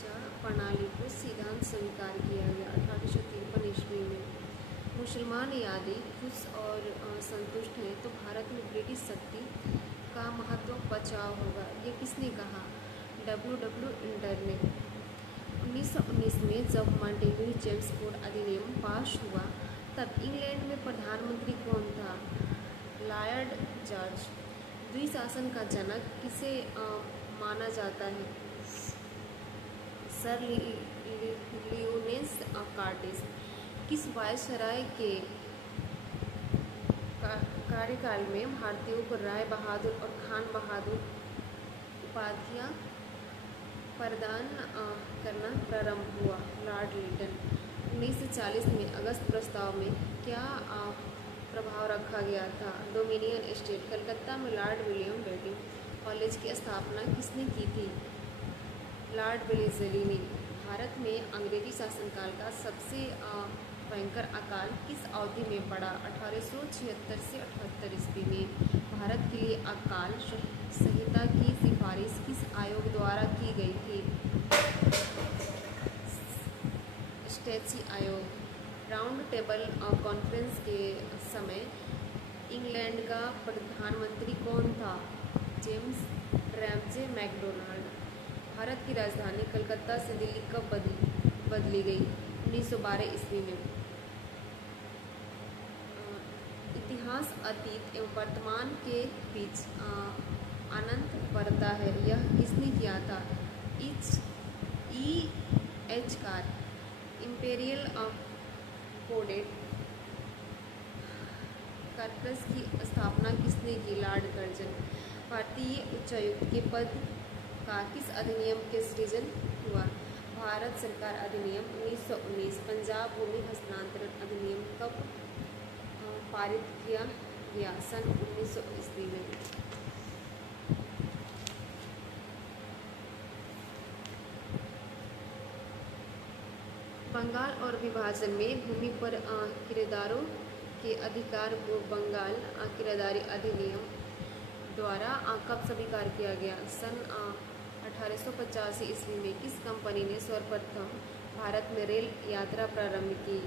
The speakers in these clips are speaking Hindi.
शिक्षा प्रणाली को सिद्धांत स्वीकार किया गया 1853 ईस्वी में। मुसलमान यादी खुश और संतुष्ट हैं तो भारत में ब्रिटिश शक्ति का महत्व बचाव होगा, ये किसने कहा? W इंटर ने। 1919 में जब मॉन्टेग्यू जेम्स कोड अधिनियम पास हुआ तब इंग्लैंड में प्रधानमंत्री कौन था? Lord George. द्विशासन का जनक किसे माना जाता है? Sir लियोनेस Curtis. किस वायसराय के कार्यकाल में भारतीयों को राय बहादुर और खान बहादुर उपाधियां प्रदान करना प्रारंभ हुआ? लॉर्ड लिटन। 1940 में अगस्त प्रस्ताव में क्या प्रभाव रखा गया था? Dominion state. कलकत्ता में लॉर्ड विलियम बेंटिंक कॉलेज की स्थापना किसने की थी? लॉर्ड वेलेस्ली ने। भारत में अंग्रेजी शासनकाल का सबसे भयंकर अकाल किस अवधि में पड़ा? 1876 से 78 ईस्वी में। भारत के लिए अकाल संहिता की सिफारिश किस आयोग द्वारा की गई थी? स्टैची आयोग। राउंड टेबल कॉन्फ्रेंस के समय इंग्लैंड का प्रधानमंत्री कौन था? James Ramsay McDonald. भारत की राजधानी कलकत्ता से दिल्ली कब बदली गई? 1912 ईस्वी में। इतिहास अतीत एवं वर्तमान के बीच अनंत बढ़ता है, यह किसने किया था? E.H. Car. Imperial coded corpus की स्थापना किसने की? Lord Curzon. भारतीय उच्चायुक्त के पद का किस अधिनियम के सृजन हुआ? भारत सरकार अधिनियम 1919। पंजाब भूमि हस्तांतरण अधिनियम कब पारित किया गया? सन 1900 ईस्वी में। बंगाल और विभाजन में भूमि पर किराएदारों के अधिकार को बंगाल किराएदारी अधिनियम द्वारा कब स्वीकार किया गया? सन 1885 ईस्वी में। किस कंपनी ने सर्वप्रथम भारत में रेल यात्रा प्रारंभ की?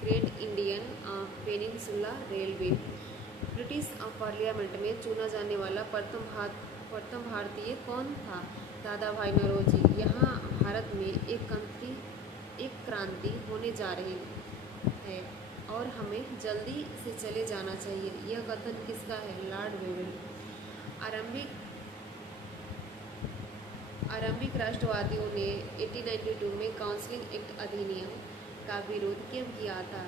Great Indian peninsula railway. British parliament में चुना जाने वाला प्रथम भारतीय कौन था? दादा भाई नौरोजी। यहाँ भारत में एक क्रांति होने जा रही है और हमें जल्दी से चले जाना चाहिए, यह कथन किसका है? Lord Wavell. आरंभिक राष्ट्रवादियों ने 1892 में काउंसिलिंग एक्ट अधिनियम का विरोध क्यों किया था?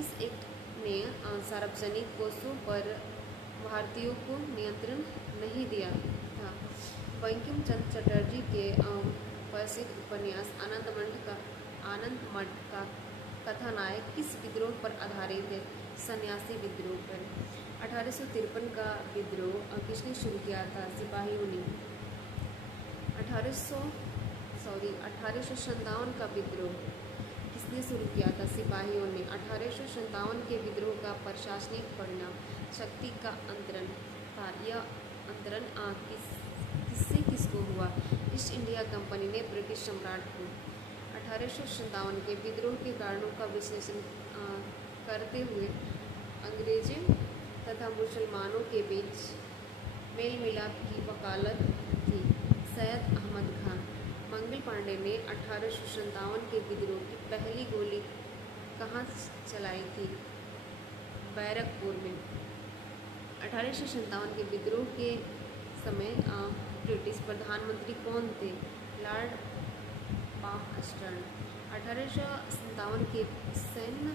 इस एक्ट ने सार्वजनिक कोषों पर भारतीयों को नियंत्रण नहीं दिया था। बंकिम चंद्र चटर्जी के प्रसिद्ध उपन्यास आनंद मठ का कथानायक किस विद्रोह पर आधारित है? सन्यासी विद्रोह पर। 1853 का विद्रोह किसने शुरू किया था? सिपाहियों ने। 1857 का विद्रोह किसने शुरू किया था? सिपाहियों ने। 1857 के विद्रोह का प्रशासनिक परिणाम शक्ति का अंतरण था। यह अंतरण किसको हुआ? ईस्ट इंडिया कंपनी ने ब्रिटिश सम्राट को। 1857 के विद्रोह के कारणों का विश्लेषण करते हुए अंग्रेजों तथा मुसलमानों के बीच मेल मिलाप की वकालत की सैयद अहमद खान। मंगल पांडे ने 1857 के विद्रोह की पहली गोली कहाँ चलाई थी? बैरकपुर में। 1857 के विद्रोह के समय ब्रिटिश प्रधानमंत्री कौन थे? लॉर्ड पामस्टर्न। 1857 के सैन्य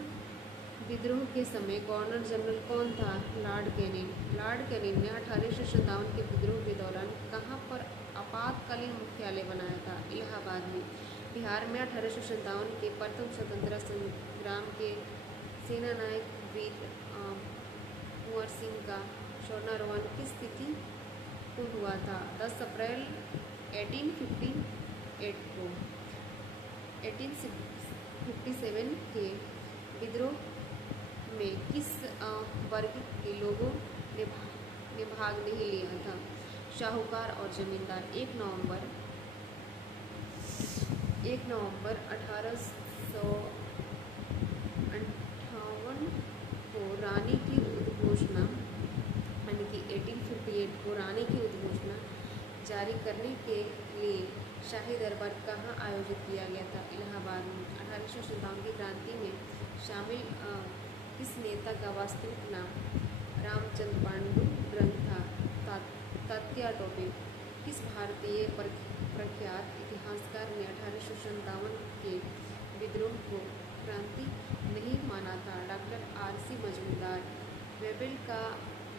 विद्रोह के समय गवर्नर जनरल कौन था? Lord Canning. लॉर्ड कैनिंग ने 1857 के विद्रोह के दौरान कहाँ पर आपातकालीन मुख्यालय बनाया था? इलाहाबाद में। बिहार में 1857 के प्रथम स्वतंत्रता संग्राम के सेनानायक वीर कुंवर सिंह का स्वर्णारोहण किस तिथि को हुआ था? 10 अप्रैल 1858 को। 1857 के विद्रोह में किस वर्ग के लोगों ने भाग नहीं लिया था? साहूकार और जमींदार। 1 नवंबर 1 नवंबर 1858 को रानी की उद्घोषणा यानी कि 1858 को रानी की उद्घोषणा जारी करने के लिए शाही दरबार कहाँ आयोजित किया गया था? इलाहाबाद में। 1857 की क्रांति में शामिल किस नेता का वास्तविक नाम रामचंद्र पांडुरंग था? तात्या टोपे। किस भारतीय प्रख्यात इतिहासकार ने 1857 के विद्रोह को क्रांति नहीं माना था? Doctor R.C. मजूमदार। वेबल का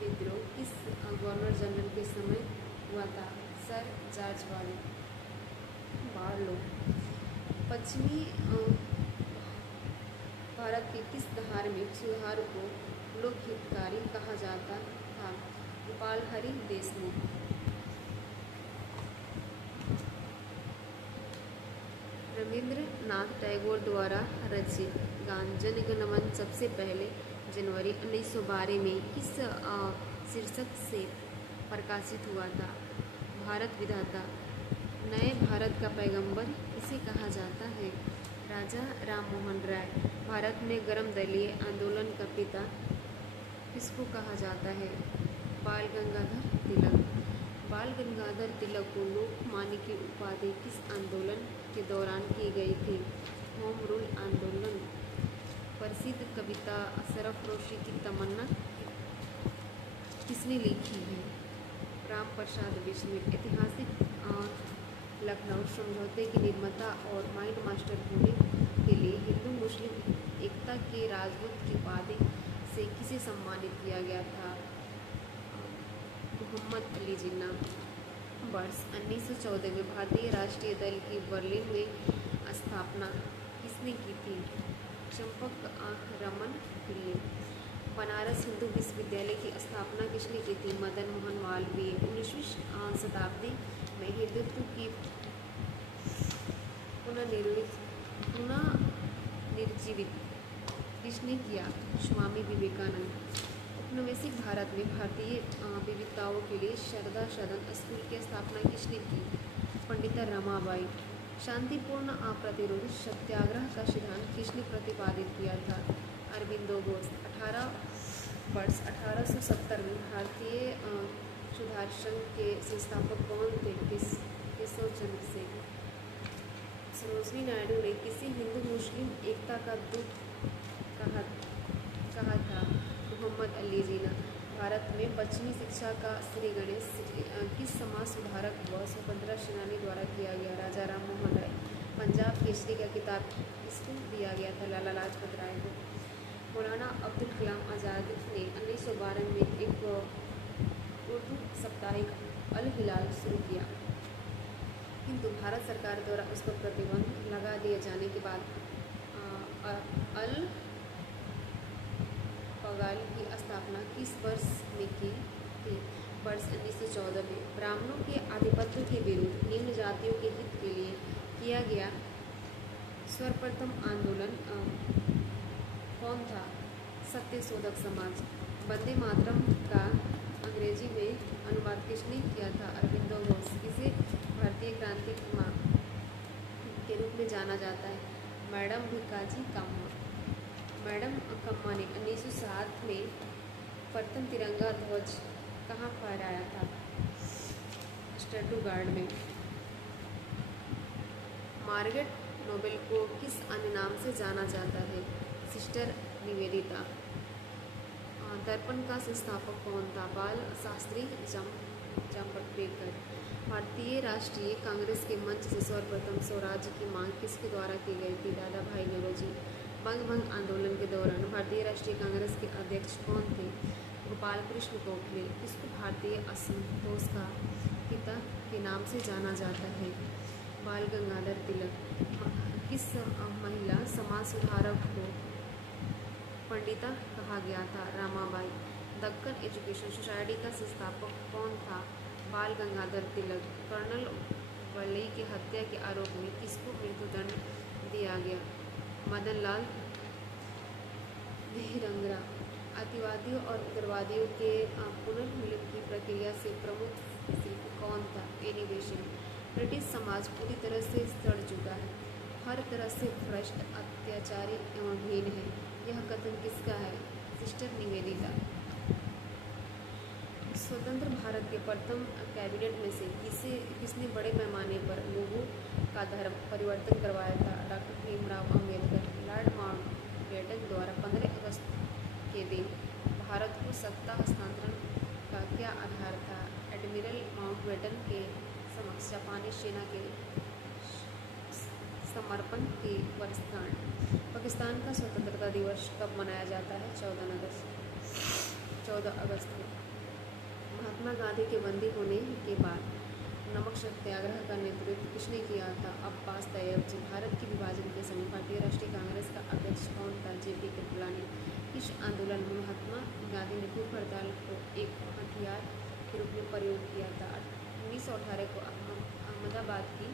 विद्रोह किस गवर्नर जनरल के समय हुआ था? Sir George Barlow. पश्चिमी भारत के किस धार्मिक सुधार को लोकहितकारी कहा जाता था? गोपाल हरि देशमुख। रवींद्रनाथ टैगोर द्वारा रचित गान जन गण मन सबसे पहले जनवरी 1912 में किस शीर्षक से प्रकाशित हुआ था? भारत विधाता। नए भारत का पैगंबर किसे कहा जाता है? राजा राममोहन राय। भारत में गर्म दलीय आंदोलन का पिता किसको कहा जाता है? बाल गंगाधर तिलक। बाल गंगाधर तिलक को लोकमान्य की उपाधि किस आंदोलन के दौरान की गई थी? होम रूल आंदोलन। प्रसिद्ध कविता सरफरोशी की तमन्ना किसने लिखी है? राम प्रसाद बिस्मिल। ऐतिहासिक लखनऊ समझौते के निर्माता और माइंड मास्टर होने के लिए हिंदू मुस्लिम एकता के राजदूत की उपाधि से किसे सम्मानित किया गया था? मोहम्मद अली जिन्ना। वर्ष 1914 में भारतीय राष्ट्रीय दल की बर्लिन में स्थापना किसने की थी? चंपक रमन पिल्ले। बनारस हिंदू विश्वविद्यालय की स्थापना किसने की थी? मदन मोहन मालवीय। 19वीं शताब्दी में हिंदुत्व की पुनर्जीवित किसने किया? स्वामी विवेकानंद। औपनिवेशिक भारत में भारतीय विविधताओं के लिए शारदा सदन स्कूल की स्थापना किसने की? पंडिता रमाबाई। शांतिपूर्ण प्रतिरोध सत्याग्रह का सिद्धांत किसने प्रतिपादित किया था? अरबिंदो घोष। वर्ष 1870 में भारतीय सुधार संघ के संस्थापक कौन थे? केशव चंद्र सेन। सरोजिनी नायडू ने किसे हिंदू मुस्लिम एकता का दूत कहा था? मोहम्मद अली जिन्ना। भारत में पश्चिमी शिक्षा का श्री गणेश किस समाज सुधारक व स्वतंत्रता सेनानी द्वारा किया गया? राजा राममोहन राय। पंजाब केसरी का किताब किसको दिया गया था? लाला लाजपत राय को। मौलाना अब्दुल कलाम आज़ाद ने 1912 में एक उर्दू साप्ताहिक अल हिलाल शुरू किया, किंतु भारत सरकार द्वारा उस पर प्रतिबंध लगा दिए जाने के बाद अल पगाल की स्थापना किस वर्ष में की थी? वर्ष 1914 में। ब्राह्मणों के आधिपत्य के विरुद्ध निम्न जातियों के हित के लिए किया गया सर्वप्रथम आंदोलन कौन था? सत्यशोधक समाज। वंदे मातरम का अंग्रेजी में अनुवाद किसने किया था? अरबिंदो घोष। किसे भारतीय क्रांति की मां के रूप में जाना जाता है? मैडम भिकाजी कामा। मैडम कम्मा ने 1907 में प्रथम तिरंगा ध्वज कहाँ फहराया था? स्टुटगार्ट में। मार्गरेट नोबेल को किस अन्य नाम से जाना जाता है? सिस्टर निवेदिता। दर्पण का संस्थापक कौन था? बाल शास्त्री जाम्बेडकर। भारतीय राष्ट्रीय कांग्रेस के मंच से सर्वप्रथम स्वराज्य की मांग किसके द्वारा की गई थी? दादा भाई नौरोजी। बंगभंग आंदोलन के दौरान भारतीय राष्ट्रीय कांग्रेस के अध्यक्ष कौन थे? गोपाल कृष्ण गोखले। किसको भारतीय असंतोष का पिता के नाम से जाना जाता है? बाल गंगाधर तिलक। किस महिला समाज सुधारक को पंडिता कहा गया था? रामाबाई। दक्कन एजुकेशन सोसाइटी का संस्थापक कौन था? बाल गंगाधर तिलक। कर्नल वल्लई की हत्या के आरोप में किसको मृत्युदंड दिया गया? मदन लाल धिंगरा। अतिवादियों और उग्रवादियों के पुनर्मिलन की प्रक्रिया से प्रमुख शिल्प कौन था? Annie Besant. ब्रिटिश समाज पूरी तरह से सड़ चुका है। हर तरह से भ्रष्ट, अत्याचारी एवं हीन है। यह कथन किसका है? सिस्टर निवेदिता। स्वतंत्र भारत के प्रथम कैबिनेट में से किसने बड़े पैमाने पर लोगों का धर्म परिवर्तन करवाया था? Doctor Bhimrao Ambedkar. Lord Mountbatten द्वारा 15 अगस्त के दिन भारत को सत्ता हस्तांतरण का क्या आधार था? एडमिरल माउंटबेटन के समक्ष जापानी सेना के समर्पण की वर्षगांठ। पाकिस्तान का स्वतंत्रता दिवस कब मनाया जाता है? 14 अगस्त को। महात्मा गांधी के बंदी होने के बाद नमक सत्याग्रह का नेतृत्व किसने किया था? अब्बास तैयब जी। भारत के विभाजन के समय भारतीय राष्ट्रीय कांग्रेस का अध्यक्ष कौन था? जेपी कृपलानी। इस आंदोलन में महात्मा गांधी ने भूख हड़ताल को एक हथियार के रूप में प्रयोग किया था। 1918 को अहमदाबाद की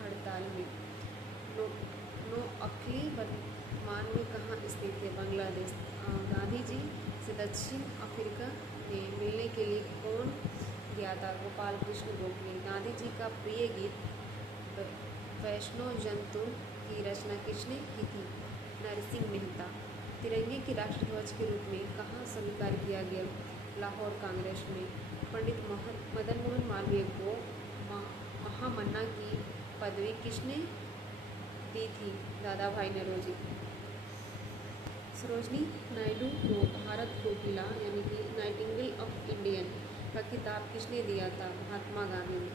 हड़ताल में नोअखली वर्तमान में कहाँ स्थित है? बांग्लादेश। गांधी जी से दक्षिण अफ्रीका में मिलने के लिए कौन गया था? गोपाल कृष्ण गोखले। गांधी जी का प्रिय गीत वैष्णव जंतु की रचना किसने की थी? नरसिंह मेहता। तिरंगे के राष्ट्रध्वज के रूप में कहाँ स्वीकार किया गया? लाहौर कांग्रेस में। पंडित मदन मोहन मालवीय को महामन्ना की पदवी किसने दी थी? दादा भाई नौरोजी। सरोजनी नायडू को भारत कोकिला यानी कि नाइटिंगेल ऑफ इंडियन का खिताब किसने दिया था? महात्मा गांधी ने।